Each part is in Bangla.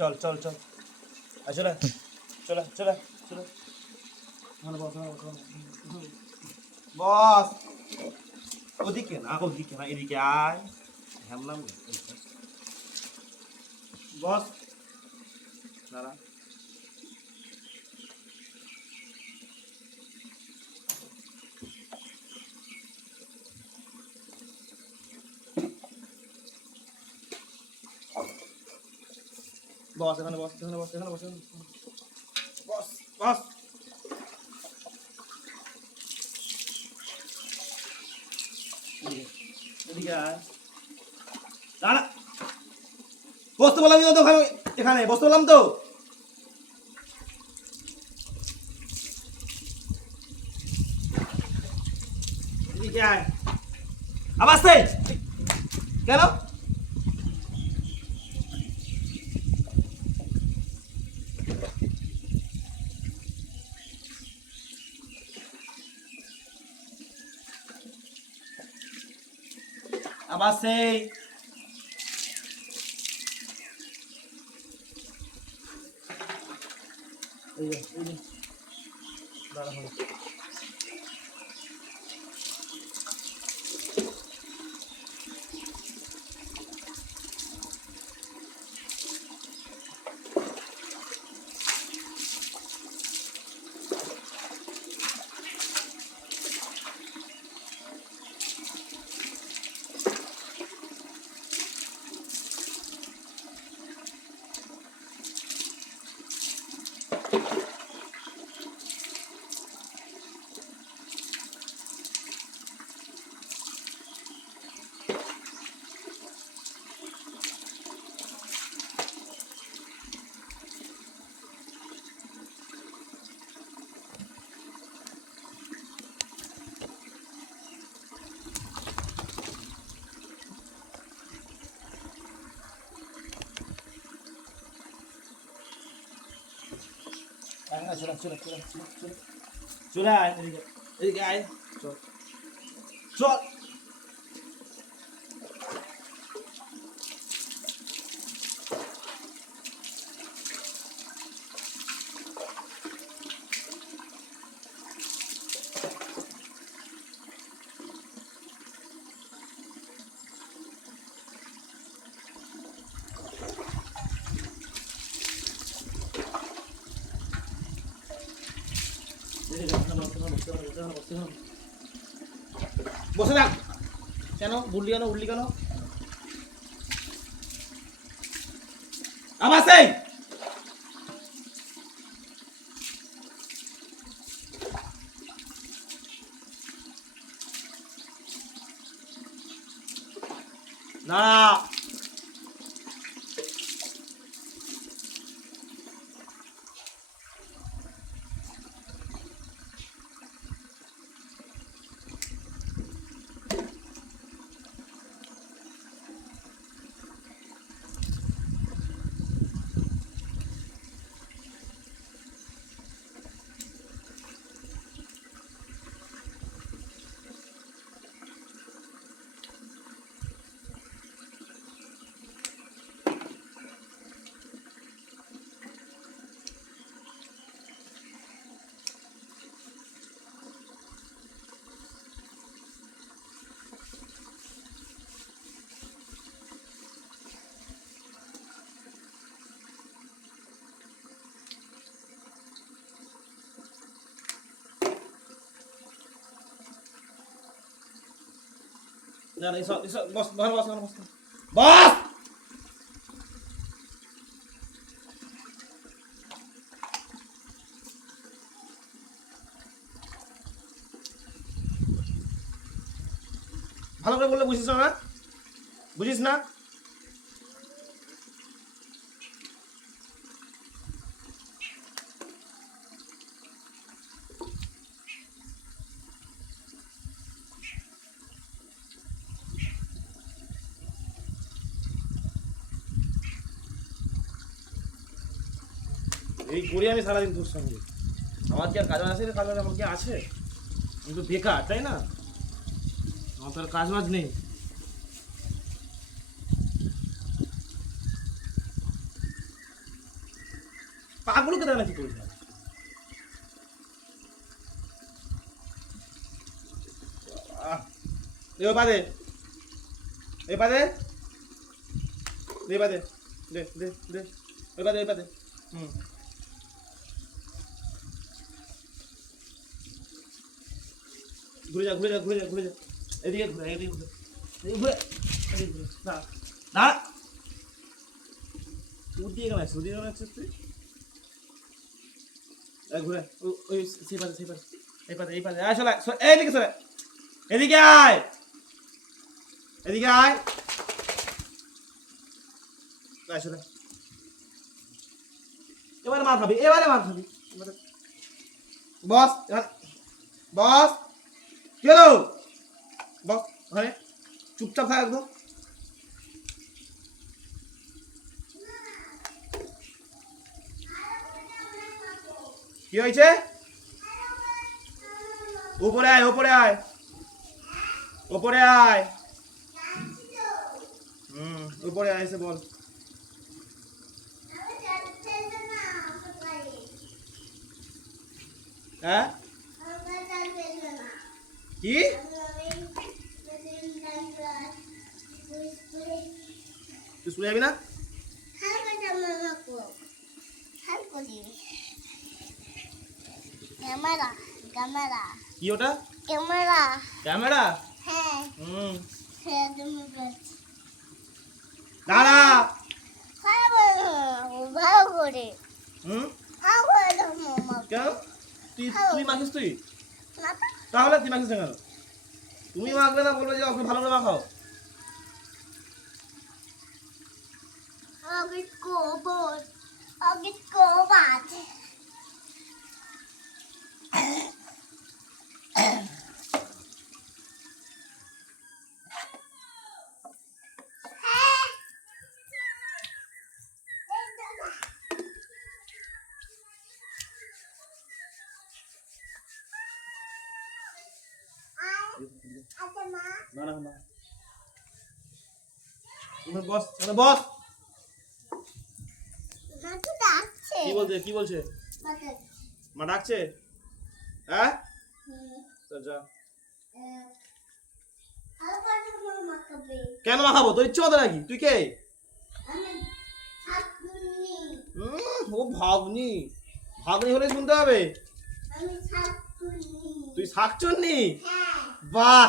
চল চল চল চলে চলে চলে চলে বস ওদিকে না এদিকে আয় হেমলাম বস দাঁড়া বস এখানে বস এখানে বস এখানে বস বস বস এদিকে আয় দাঁড়া বসতে বললাম তো এখানে বসতে বললাম তো এদিকে আয় আবার আসতে কেন আবার সেই দাঁড়া হলো চলে চলে চলে চলে চলে আয় এদিকে এদিকে আয় চল চল বসে থাক কেন উঠলি কেন আবার সেই দাঁড়া না বস বস বস বস বস ভালো করে বললে বুঝিস না বুঝিস না এই করি আমি সারাদিন তোর সঙ্গে আমার কি আর কাজ আছে কাজ আমার কি আছে কিন্তু বেকার তাই না আমার তো আর কাজ বাজ নেই পাগুলোকে দেখ না কি করিস না। এ বাদে এ বাদে দে বাদে দে দে দে এ বাদে ঘুরে যা ঘুরে যা ঘুরে যা ঘুরে যা এদিকে ঘুরে এদিকে ঘুরে এদিকে ঘুরে এদিকে ঘুরে না না উদিয়ে গেল তুই ঘুরে ওই সেই পাশে এই পাশে আয় চলে এইদিকে চলে এদিকে আয় চলে এবারে মার খাবি বস বস কি হলো বস ওখানে চুপচাপ থাক একদম কি হয়েছে উপরে আয় উপরে আয় এসে বল হ্যাঁ কি তুই স্কুলে যাবি না কি ওটা ক্যামেরা দাঁড়া কেন তুই মাখিস তুই তাহলে তুই মাখিস না কেন তুমি মাখবে না বলবে যে ওকে ভালো করে মাখাও বস কি বলছে মা ডাকছে হ্যাঁ যা কেন মাখাবো তোর ইচ্ছে মতো নাকি তুই কে ও ভাবনি হলে শুনতে হবে তুই শাকচুন্নি বাহ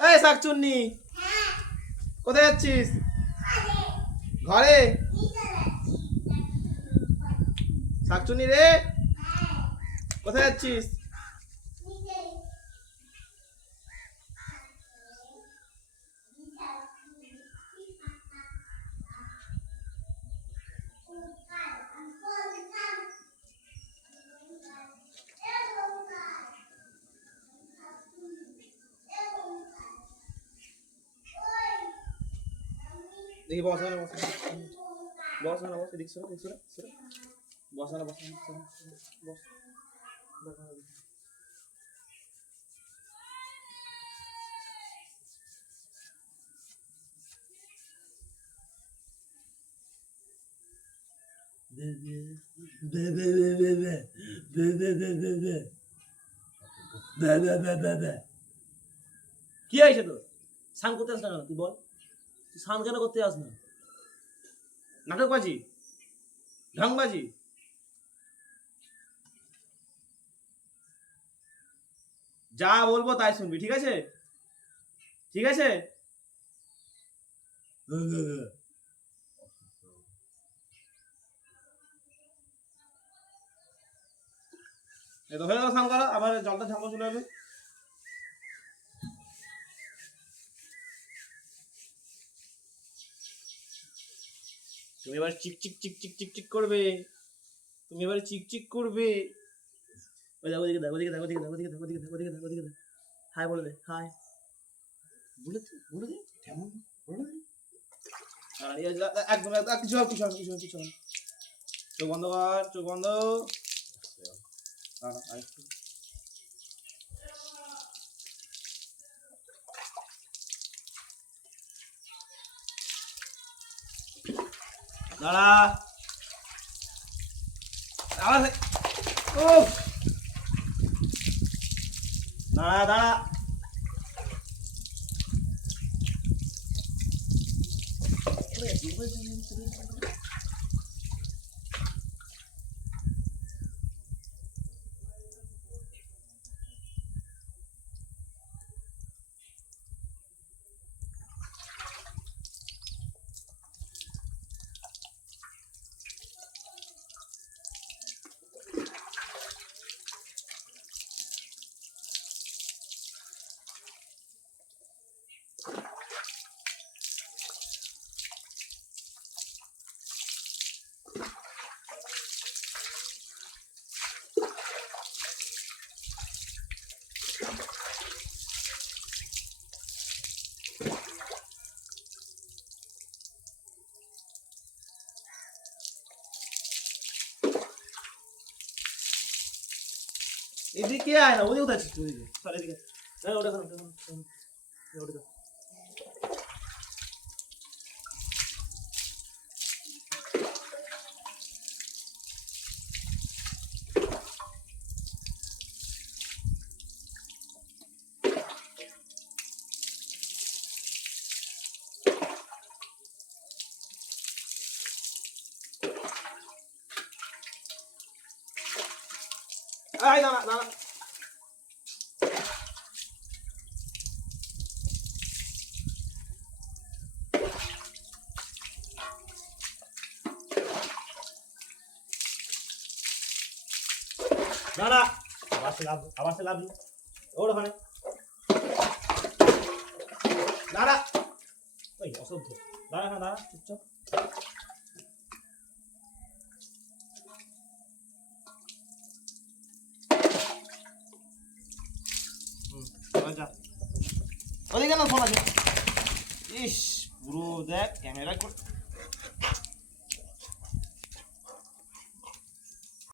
এই শাকচুন্নি কোথায় যাচ্ছিস ঘরে শাকচুন্নি রে কোথায় যাচ্ছিস দেখি বস এদিক বস কি হয়েছে তোর স্নান করতে আস না কেন তুই বল তুই স্নান কেন করতে আস না নাটকবাজি ঢংবাজি যা বলবো তাই শুনবি ঠিক আছে এই তো হয়ে গেল স্নান করা আবার জলটা ঝাঁকো চলে যাবে তুমি এবার চিক করবে ওদিকে হাই বলে দে হাই বলে দে কেমন বলে দে একদম কিছু চোখ বন্ধ দাঁড়া আবার ও দাঁড়া দাঁড়া এদিকে আয় না ওদিকে কোথায় আছিস তুই ওদিকে চল এদিকে না ওটা কেন ওটা আয় না না না না না আবার সে লাভ ওর ওখানে দাঁড়া ওই অসভ্য দাঁড়া না দাঁড়া চুপচাপ যা ওদিকে না ফোন আছে ইস পুরো দেখ ক্যামেরা